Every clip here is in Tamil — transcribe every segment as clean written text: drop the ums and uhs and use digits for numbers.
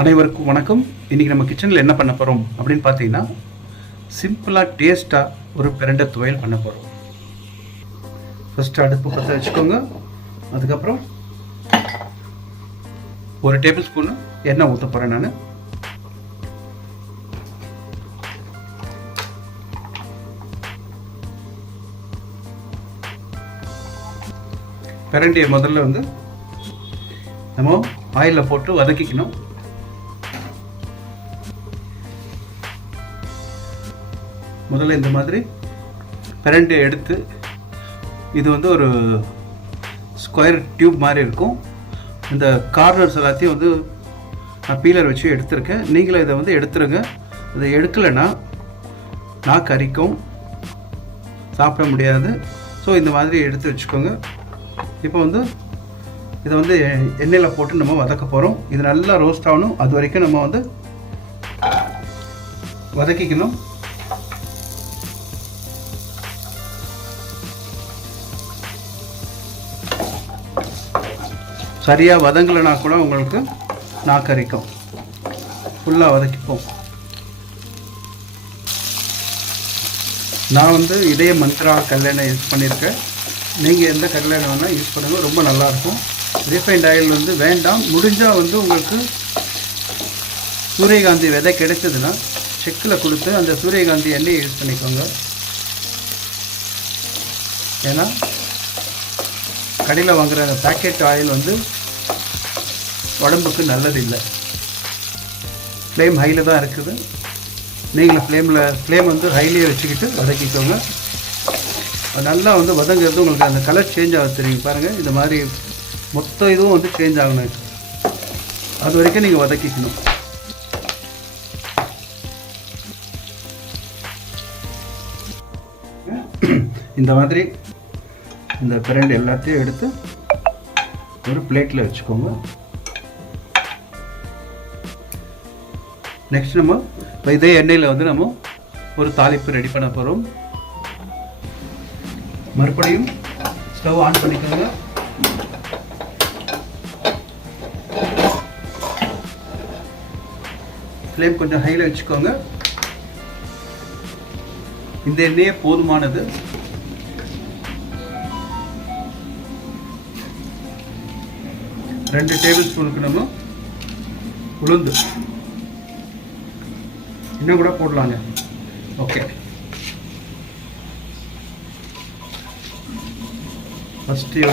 அனைவருக்கும் வணக்கம். இன்றைக்கி நம்ம கிச்சனில் என்ன பண்ண போகிறோம் அப்படின்னு பார்த்தீங்கன்னா, சிம்பிளாக டேஸ்ட்டாக ஒரு பிரண்டை துவையல் பண்ண போகிறோம். ஃபஸ்ட்டு அடுப்பு பற்ற வச்சுக்கோங்க. அதுக்கப்புறம் ஒரு டேபிள் ஸ்பூனு எண்ணெய் ஊற்ற போகிறேன் நான். பிரண்டையை முதல்ல நம்ம ஆயிலில் போட்டு வதக்கிக்கணும். முதல்ல இந்த மாதிரி பிரண்டையை எடுத்து, இது ஒரு ஸ்கொயர் டியூப் மாதிரி இருக்கும். இந்த கார்னர்ஸ் எல்லாத்தையும் நான் பீலர் வச்சு எடுத்துருக்கேன். நீங்களும் இதை எடுத்துருங்க. இதை எடுக்கலைன்னா நாக்கு அரிக்கும், சாப்பிட முடியாது. ஸோ இந்த மாதிரி எடுத்து வச்சுக்கோங்க. இப்போ இதை எண்ணெயில் போட்டு நம்ம வதக்க போகிறோம். இது நல்லா ரோஸ்ட் ஆகணும். அது வரைக்கும் நம்ம வதக்கிக்கணும். சரியாக வதங்கலைனா கூட உங்களுக்கு நாக்கரிக்கும். ஃபுல்லாக வதக்கிப்போம். நான் இதய மந்த்ரா கடலெண்ணெய் யூஸ் பண்ணியிருக்கேன். நீங்கள் எந்த கடலெண்ணெய் வேணால் யூஸ் பண்ணுங்கள், ரொம்ப நல்லாயிருக்கும். ரீஃபைண்ட் ஆயில் வேண்டாம். முடிஞ்சால் உங்களுக்கு சூரியகாந்தி விதை கிடைச்சதுன்னா செக்கில் கொடுத்து அந்த சூரியகாந்தி எண்ணெயை யூஸ் பண்ணிக்கோங்க. ஏன்னா கடையில் வாங்குகிற அந்த பேக்கெட் ஆயில் உடம்புக்கு நல்லது இல்லை. ஃப்ளேம் ஹையில் தான் இருக்குது. நீங்களும் ஃப்ளேம் ஹைலியே வச்சுக்கிட்டு வதக்கிக்கோங்க. அது நல்லா வதங்கிறது உங்களுக்கு அந்த கலர் சேஞ்ச் ஆகுது தெரியும் பாருங்கள். இந்த மாதிரி மொத்த இதுவும் சேஞ்ச் ஆகணும். அது வரைக்கும் நீங்கள் வதக்கிக்கணும். இந்த மாதிரி இந்த பிரண்டை எல்லாத்தையும் எடுத்து ஒரு பிளேட்டில் வச்சுக்கோங்க. நெக்ஸ்ட் நம்ம இதே எண்ணெயில் நம்ம ஒரு தாளிப்பு ரெடி பண்ண போகிறோம். மறுபடியும் ஸ்டவ் ஆன் பண்ணிக்கோங்க. ஃப்ளேம் கொஞ்சம் ஹையில் வச்சுக்கோங்க. இந்த எண்ணெயே போதுமானது. ரெண்டு டேபிள் ஸ்பூனுக்கு நம்ம உளுந்து இன்னும் கூட போடலாங்க. ஓகே, ஃபஸ்ட்டு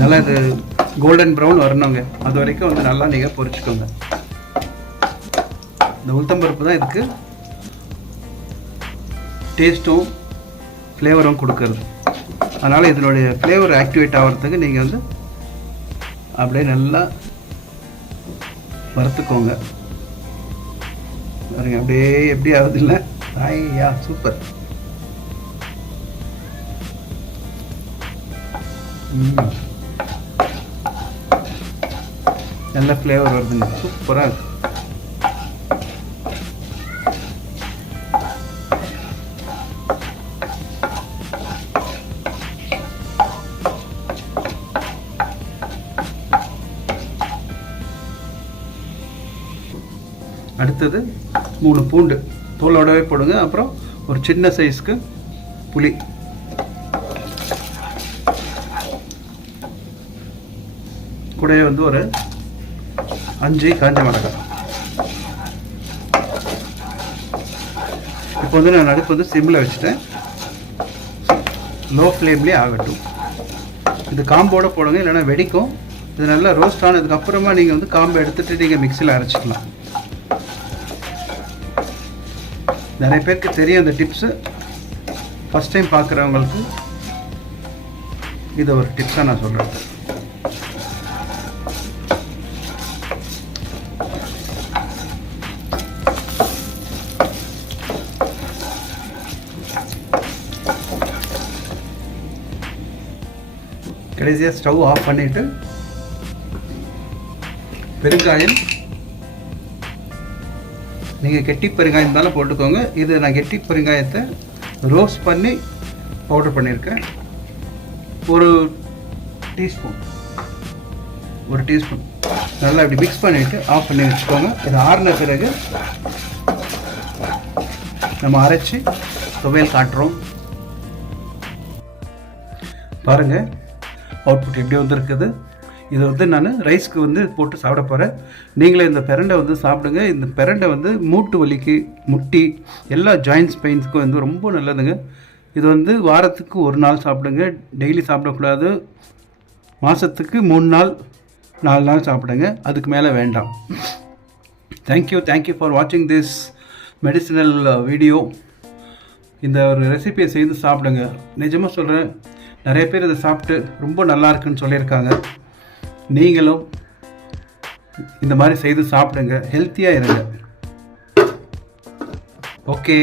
நல்லா இது கோல்டன் ப்ரௌன் வரணுங்க. அது வரைக்கும் நல்லா நீங்கள் பொரிச்சுக்கோங்க. இந்த உளுத்தம்பருப்பு தான் இதுக்கு டேஸ்ட்டும் ஃப்ளேவரும் கொடுக்கறது. அதனால் இதனுடைய ஃப்ளேவர் ஆக்டிவேட் ஆகிறதுக்கு நீங்கள் அப்படியே நல்லா வறுத்துக்கோங்க. பாருங்க அப்படியே எப்படி ஆகுது இல்லை? ஐயா சூப்பர். நல்ல ஃப்ளேவர் வருதுங்க, சூப்பராக இருக்கு. அடுத்தது 3 பூண்டு தோலோடவே போடுங்க. அப்புறம் ஒரு சின்ன சைஸ்க்கு புளி, கூடவே ஒரு 5 காஞ்ச மிளகாய். இப்போ நான் அடுப்பு சிம்மில் வச்சுட்டேன். லோ ஃப்ளேம்லேயே ஆகட்டும். இது காம்போடு போடுங்க, இல்லைன்னா வெடிக்கும். இது நல்லா ரோஸ்ட் ஆனதுக்கப்புறமா நீங்கள் காம்பை எடுத்துகிட்டு நீங்கள் மிக்சியில் அரைச்சிக்கலாம். நிறைய பேருக்கு தெரியும் இந்த டிப்ஸு. ஃபஸ்ட் டைம் பார்க்குறவங்களுக்கு இது ஒரு டிப்ஸாக நான் சொல்கிறேன். கடைசியாக ஸ்டவ் ஆஃப் பண்ணிவிட்டு பெருங்காயம், நீங்கள் கெட்டி பெருங்காயம் இருந்தாலும் போட்டுக்கோங்க. இது நான் கெட்டி பெருங்காயத்தை ரோஸ்ட் பண்ணி பவுடர் பண்ணியிருக்கேன். ஒரு டீஸ்பூன் நல்லா இப்படி மிக்ஸ் பண்ணிவிட்டு ஆஃப் பண்ணி வச்சுக்கோங்க. இது ஆறின பிறகு நம்ம அரைச்சி துவையல் காட்டுறோம். பாருங்கள் அவுட்புட் எப்படி வந்துருக்குது. இதை வந்து நான் ரைஸ்க்கு வந்து போட்டு சாப்பிட போகிறேன். நீங்களே இந்த பிரண்டை வந்து சாப்பிடுங்க. இந்த பிரண்டை வந்து மூட்டு வலிக்கு, முட்டி, எல்லா ஜாயின்ஸ் பெயின்ஸுக்கும் வந்து ரொம்ப நல்லதுங்க. இது வந்து வாரத்துக்கு 1 நாள் சாப்பிடுங்க. டெய்லி சாப்பிடக்கூடாது. மாதத்துக்கு 3 நாள் 4 நாள் சாப்பிடுங்க. அதுக்கு மேலே வேண்டாம். தேங்க்யூ ஃபார் வாட்சிங் திஸ் மெடிசினல் வீடியோ. இந்த ஒரு ரெசிபியை செய்து சாப்பிடுங்க. நிஜமாக சொல்கிறேன், நிறைய பேர் இதை சாப்பிட்டு ரொம்ப நல்லா இருக்குன்னு சொல்லியிருக்காங்க. நீங்களும் இந்த மாதிரி செய்து சாப்பிடுங்க. ஹெல்த்தியாக இருங்க. Okay,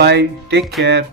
bye, take care.